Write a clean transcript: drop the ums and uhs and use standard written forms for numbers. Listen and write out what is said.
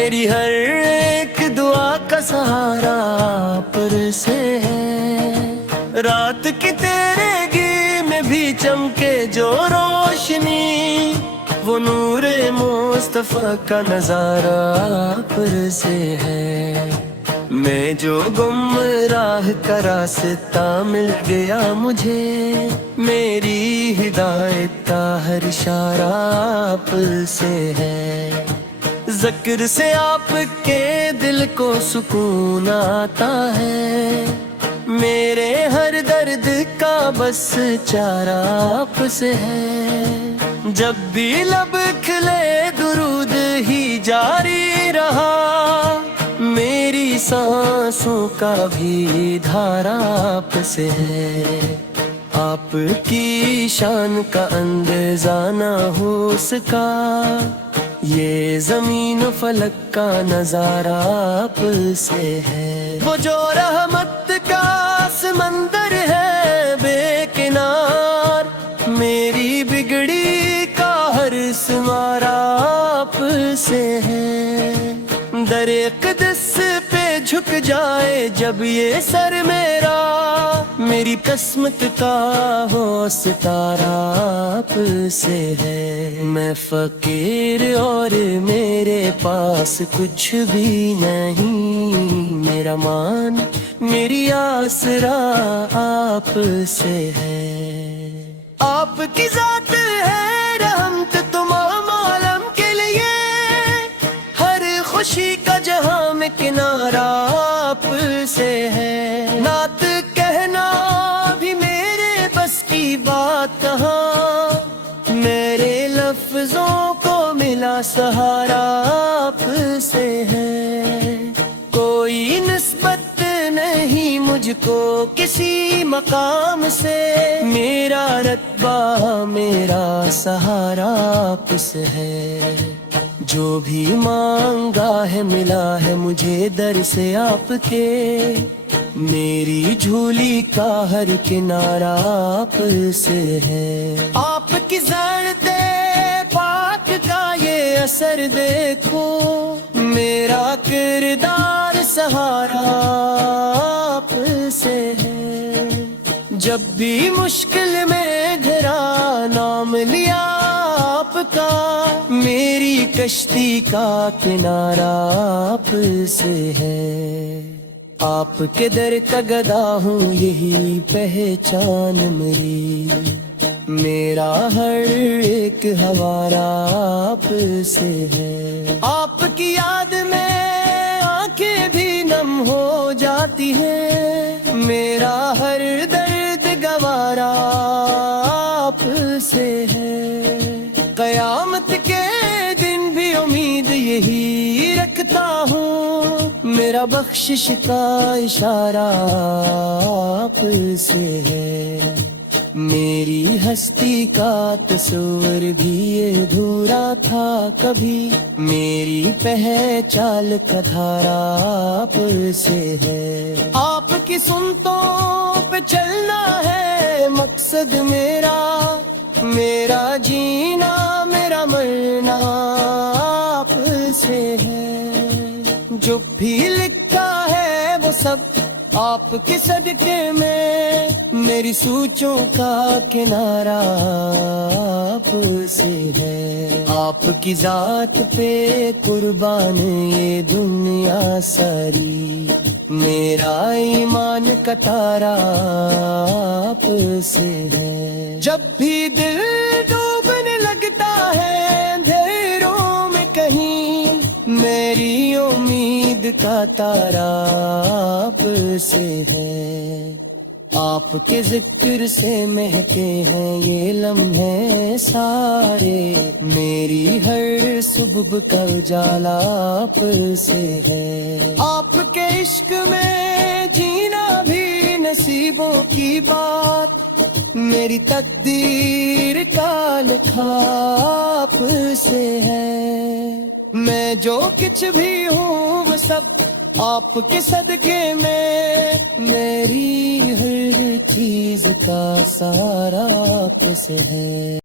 میری ہر ایک دعا کا سہارا پر سے ہے، رات کی تیرے گی میں بھی چمکے جو روشنی، وہ نور مصطفیٰ کا نظارہ پر سے ہے۔ میں جو گمراہ کا راستہ مل گیا مجھے، میری ہدایت کا ہر اشارہ آپ سے ہے۔ ذکر سے آپ کے دل کو سکون آتا ہے، میرے ہر درد کا بس چارہ آپ سے ہے۔ جب بھی لب کھلے درود ہی جاری رہا، میری سانسوں کا بھی دھارا آپ سے ہے۔ آپ کی شان کا اندازہ نہ ہو سکا، یہ زمین و فلک کا نظارہ آپ سے ہے۔ وہ جو رحمت کا سمندر ہے بے کنار، میری بگڑی کا ہر سمارا آپ سے ہے۔ در اقدس پہ جھک جائے جب یہ سر میرا، میری قسمت کا ہو ستارہ آپ سے ہے۔ میں فقیر اور میرے پاس کچھ بھی نہیں، میرا مان میری آسرا آپ سے ہے۔ آپ کی ذات ہے رحمت تمام عالم کے لیے، ہر خوشی کا جہاں میں کنارہ آپ سے ہے۔ نعت کہنا بھی میرے بس کی بات کہاں، میرے لفظوں کو ملا سہارا آپ سے ہے۔ کوئی نسبت نہیں مجھ کو کسی مقام سے، میرا رتبہ میرا سہارا آپ سے ہے۔ جو بھی مانگا ہے ملا ہے مجھے در سے آپ کے، میری جھولی کا ہر کنارہ آپ سے ہے۔ آپ کی زرد پاک کا یہ اثر دیکھو، میرا کردار سہارا آپ سے ہے۔ جب بھی مشکل میں گھرا نام لیا آپ کا، میری کشتی کا کنارہ آپ سے ہے۔ آپ کے در کا گدا ہوں یہی پہچان میری، میرا ہر ایک حوالہ آپ سے ہے۔ آپ کی یاد میں آنکھیں بھی نم ہو جاتی ہیں، میرا ہر درد گوارا آپ سے ہے۔ قیامت کے دن بھی امید یہی رکھتا ہوں، میرا بخشش کا اشارہ آپ سے ہے۔ میری ہستی کا تصور بھی یہ دھورا تھا کبھی، میری پہچال کا دھارا آپ سے ہے۔ آپ کی سنتوں پہ چلنا ہے مقصد میرا، میرا جینا میرا مرنا آپ سے ہے۔ جو بھی لکھا ہے وہ سب آپ کے صدقے میں، میری سوچوں کا کنارہ آپ سے ہے۔ آپ کی ذات پہ قربان یہ دنیا ساری، میرا ایمان کا تارا آپ سے ہے۔ جب بھی دل ڈوبنے لگتا ہے اندھیروں میں کہیں، میری امید کا تارا آپ سے ہے۔ آپ کے ذکر سے مہکے ہیں یہ لمحے سارے، میری ہر صبح کا اجالا آپ سے ہے۔ آپ کے عشق میں جینا بھی نصیبوں کی بات، میری تقدیر کا لکھا آپ سے ہے۔ میں جو کچھ بھی ہوں وہ سب آپ کے صدقے میں، میری ہر چیز کا سہارا آپ سے ہے۔